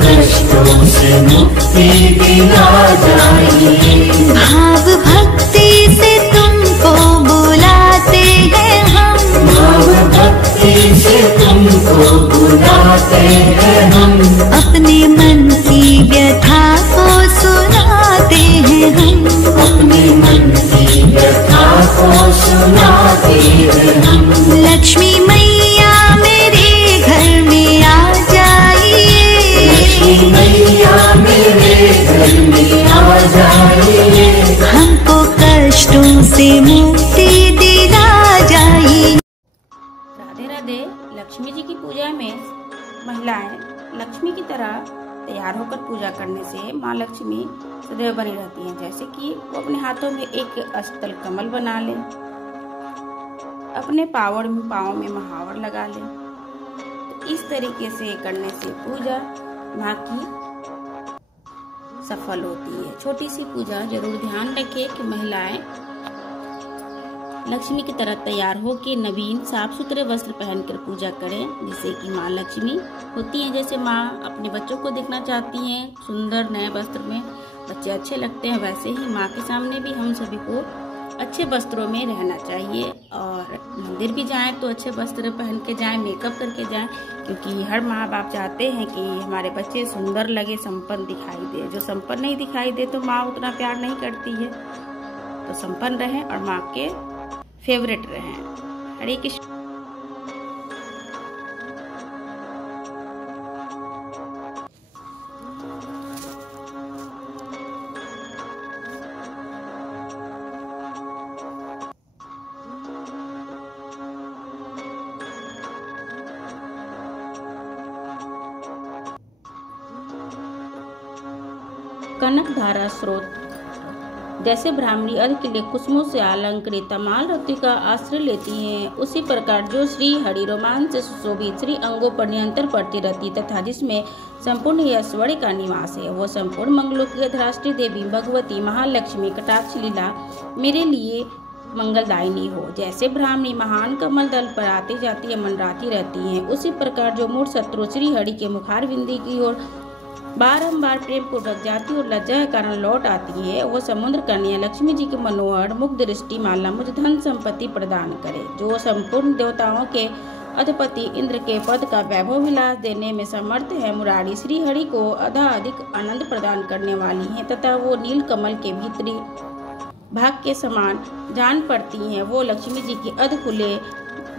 कष्टों से मुक्ति दिला जाइए। भाव भक्ति से तुमको बुलाते हैं हम, भाव भक्ति से तुमको बुलाते हैं हम। अपने मन की व्यथा को सुनाते हैं हम, अपने मन की व्यथा को सुनाते हैं हम। लक्ष्मी मैया मेरे घर में आ जाइए, लक्ष्मी मैया मेरे घर में आ जाइए। हमको कष्टों से मुक्ति दिला जाइए। राधे राधे। लक्ष्मी जी की पूजा में महिलाएं लक्ष्मी की तरह तैयार होकर पूजा करने से माँ लक्ष्मी सदैव बनी रहती हैं। जैसे कि वो अपने हाथों में एक अष्टदल कमल बना ले, अपने पाँव में महावर लगा ले। तो इस तरीके से करने से पूजा माँ की सफल होती है। छोटी सी पूजा, जरूर ध्यान रखें कि महिलाएं लक्ष्मी की तरह तैयार होकर नवीन साफ सुथरे वस्त्र पहनकर पूजा करें, जिससे कि माँ लक्ष्मी होती हैं। जैसे माँ अपने बच्चों को देखना चाहती हैं सुंदर नए वस्त्र में, बच्चे अच्छे लगते हैं, वैसे ही माँ के सामने भी हम सभी को अच्छे वस्त्रों में रहना चाहिए। और मंदिर भी जाएं तो अच्छे वस्त्र पहन के जाएं, मेकअप करके जाएं, क्योंकि हर माँ बाप चाहते हैं कि हमारे बच्चे सुंदर लगे, संपन्न दिखाई दे। जो संपन्न नहीं दिखाई दे तो माँ उतना प्यार नहीं करती है। तो संपन्न रहें और माँ के फेवरेट रहें। हरे कृष्ण। कनक धारा स्रोत। जैसे ब्राह्मणी अर्घ के लिए कुसुमों से अलंकृत तमाल रत्ती का आश्रय लेती हैं, उसी प्रकार जो श्री हरि रोमांच से सुशोभित श्री अंगों पर निरंतर पड़ती रहती तथा जिसमें संपूर्ण ऐश्वर्य का निवास है, वो संपूर्ण मंगलों की धराष्ट्री देवी भगवती महालक्ष्मी कटाक्ष लीला मेरे लिए मंगलदायिनी हो। जैसे ब्राह्मणी महान कमल दल पर आती जाती है, मंडराती रहती हैं, उसी प्रकार जो मूढ़ शत्रु श्री हरि के मुखार बिंदी की ओर बारंबार प्रेम पूर्वक जाती और लज्जा के कारण लौट आती है, वो समुद्र कन्या लक्ष्मी जी की मनोहर मुग्ध दृष्टि माला मुझे धन संपत्ति प्रदान करे। जो संपूर्ण देवताओं के अधिपति इंद्र के पद का वैभव विलास देने में समर्थ है, मुरारी श्री हरि को अधिक आनंद प्रदान करने वाली है तथा वो नील कमल के भीतरी भाग के समान जान पड़ती हैं। वो लक्ष्मी जी की अध खुले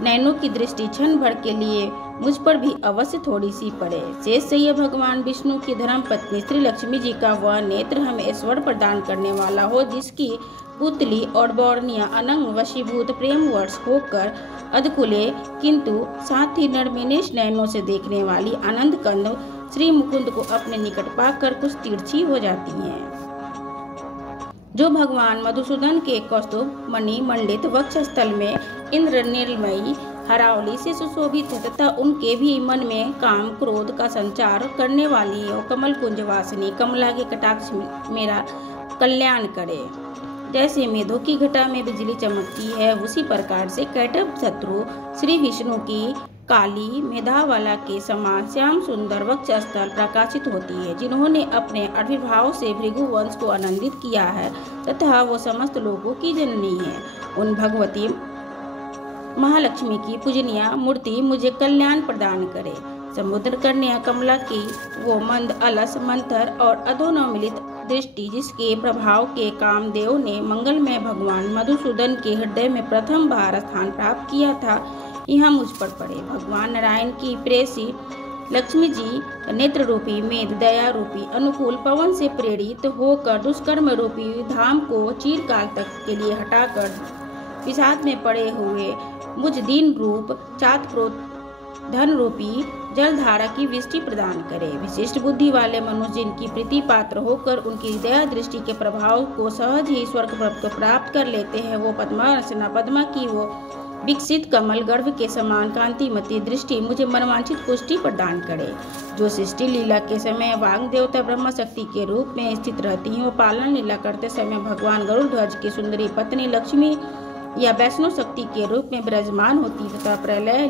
नैनों की दृष्टि क्षण भर के लिए मुझ पर भी अवश्य थोड़ी सी पड़े। शेष से यह भगवान विष्णु की धर्म पत्नी श्री लक्ष्मी जी का वह नेत्र हमें ऐश्वर्य प्रदान करने वाला हो, जिसकी पुतली और बौर्णिया अनंग वशीभूत प्रेम वर्ष होकर अधखुले किंतु साथ ही नरमिनेश नयनों से देखने वाली आनंद कंद श्री मुकुंद को अपने निकट पाकर कुछ तिरछी हो जाती हैं। जो भगवान मधुसूदन के कौस्तुभ मणि मंडित वक्ष स्थल में इंद्र नीलमयी हरावली से सुशोभित है तथा उनके भी मन में काम क्रोध का संचार करने वाली है। कमल कुंज वासिनी कमला के कटाक्ष मेरा कल्याण करे। जैसे मेघों की घटा में बिजली चमकती है, उसी प्रकार से कैटभ शत्रु श्री विष्णु की काली मेधावाला के समान श्याम सुंदर वक्ष स्थल प्रकाशित होती है, जिन्होंने अपने आविर्भाव से भृगु वंश को आनंदित किया है तथा वो समस्त लोगों की जननी है। उन भगवती महालक्ष्मी की पूजनीय मूर्ति मुझे कल्याण प्रदान करे। समुद्र कन्या कमला की वो मंद अलस मंथर और अधोनमिलित दृष्टि जिसके प्रभाव के कामदेव ने मंगलमय भगवान मधुसूदन के हृदय में प्रथम बार स्थान प्राप्त किया था, यहाँ मुझ पर पड़े। भगवान नारायण की प्रेसी लक्ष्मी जी नेत्र रूपी मेघ दया रूपी अनुकूल पवन से प्रेरित होकर दुष्कर्म रूपी धाम को चीरकाल तक के लिए हटाकर विषाद में पड़े हुए मुझ दीन रूप चातक्रोध धन रूपी जलधारा की वृष्टि प्रदान करे। विशिष्ट बुद्धि वाले मनुष्य जिनकी प्रीति पात्र होकर उनकी दया दृष्टि के प्रभाव को सहज ही स्वर्ग प्राप्त कर लेते हैं, वो पद्मासना पद्मा की वो विकसित कमल गर्भ के समान कांतिमती दृष्टि मुझे मनवांछित पुष्टि प्रदान करे। जो सृष्टि लीला के समय वाग देवता ब्रह्म शक्ति के रूप में स्थित रहती हैं, वो पालन लीला करते समय भगवान गरुड़ ध्वज की सुंदरी पत्नी लक्ष्मी या वैष्णो शक्ति के रूप में विराजमान होती तथा प्रलय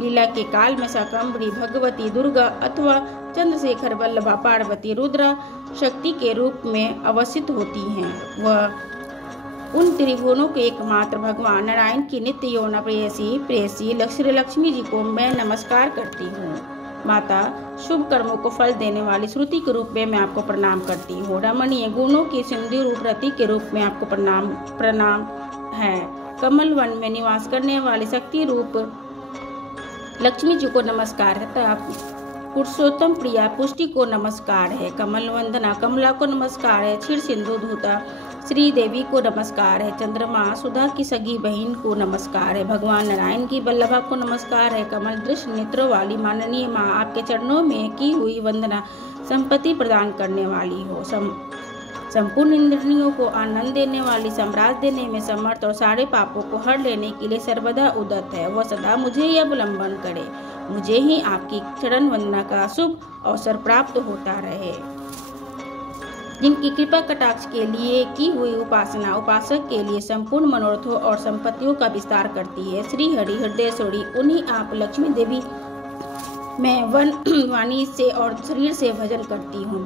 लीला के काल में शाकंभरी भगवती दुर्गा अथवा चंद्रशेखर वल्लभा पार्वती रुद्रा शक्ति के रूप में अवस्थित होती हैं। वह उन त्रिभुवनों के एकमात्र भगवान नारायण की नित्य यौना प्रेयसी श्री लक्ष्मी जी को मैं नमस्कार करती हूँ। माता, शुभ कर्मों को फल देने वाली श्रुति के रूप में मैं आपको प्रणाम करती हूँ। रमणीय गुणों की सिंधु रूप रति के रूप में आपको प्रणाम है। कमल वन में निवास करने वाली शक्ति रूप लक्ष्मी जी को नमस्कार है तथा पुरुषोत्तम प्रिया पुष्टि को नमस्कार है। कमल वंदना कमला को नमस्कार है। क्षीर सिंधु धूता श्री देवी को नमस्कार है। चंद्रमा सुधा की सगी बहन को नमस्कार है। भगवान नारायण की वल्लभा को नमस्कार है। कमल दृष्टि नेत्रों वाली माननीय माँ, आपके चरणों में की हुई वंदना संपत्ति प्रदान करने वाली हो। संपूर्ण इंद्रियों को आनंद देने वाली, साम्राज्य देने में समर्थ और सारे पापों को हर लेने के लिए सर्वदा उद्यत है। वह सदा मुझे ही अवलंबन करे, मुझे ही आपकी चरण वंदना का शुभ अवसर प्राप्त होता रहे। जिनकी कृपा कटाक्ष के लिए की हुई उपासना उपासक के लिए संपूर्ण मनोरथों और संपत्तियों का विस्तार करती है। श्री हरि हृदय सोड़ी उन्हीं आप लक्ष्मी देवी मैं वाणी से और शरीर से भजन करती हूँ।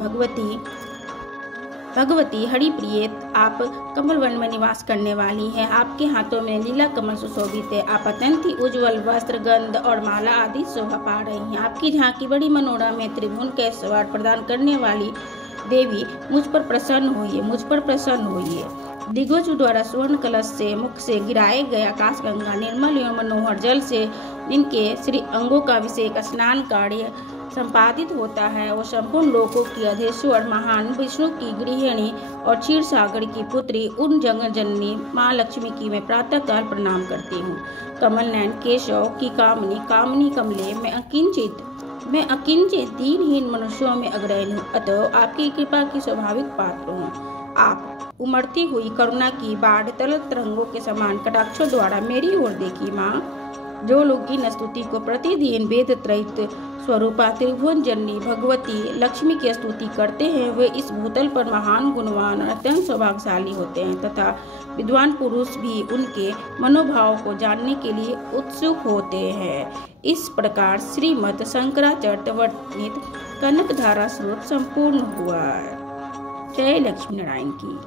भगवती हरि प्रिय, आप कमल वन में निवास करने वाली हैं। आपके हाथों में लीला कमल सुशोभित है। आप अत्यंत ही उज्ज्वल वस्त्र, गंध और माला आदि शोभा पा रही हैं। आपकी झांकी बड़ी मनोरम है। त्रिभुवन के सवार प्रदान करने वाली देवी मुझ पर प्रसन्न हुई है। दिग्गजों द्वारा स्वर्ण कलश से मुख से गिराए गए आकाश गंगा निर्मल एवं मनोहर जल से जिनके श्री अंगों का अभिषेक स्नान कार्य संपादित होता है, वो संपूर्ण लोकों की अधीश्वर महान विष्णु की गृहिणी और क्षीर सागर की पुत्री उन जगत जननी माँ लक्ष्मी की मैं प्रातः काल प्रणाम करती हूँ। कमल नयन केशव की कामनी कमले मैं अकिंचित दीनहीन मनुष्यों में अग्रणी हूँ, अतः आपकी कृपा की स्वाभाविक पात्र हूँ। आप उमड़ती हुई करुणा की बाढ़ तल तरंगों के समान कटाक्षों द्वारा मेरी ओर देखी माँ। जो लोग इन स्तुति को प्रतिदिन वेद त्रयित स्वरूपा त्रिभुवन जननी भगवती लक्ष्मी की स्तुति करते हैं, वे इस भूतल पर महान गुणवान और अत्यंत सौभाग्यशाली होते हैं तथा विद्वान पुरुष भी उनके मनोभाव को जानने के लिए उत्सुक होते हैं। इस प्रकार श्रीमद् शंकराचार्य वर्णित कनक धारा स्रोत संपूर्ण हुआ। जय लक्ष्मी नारायण की।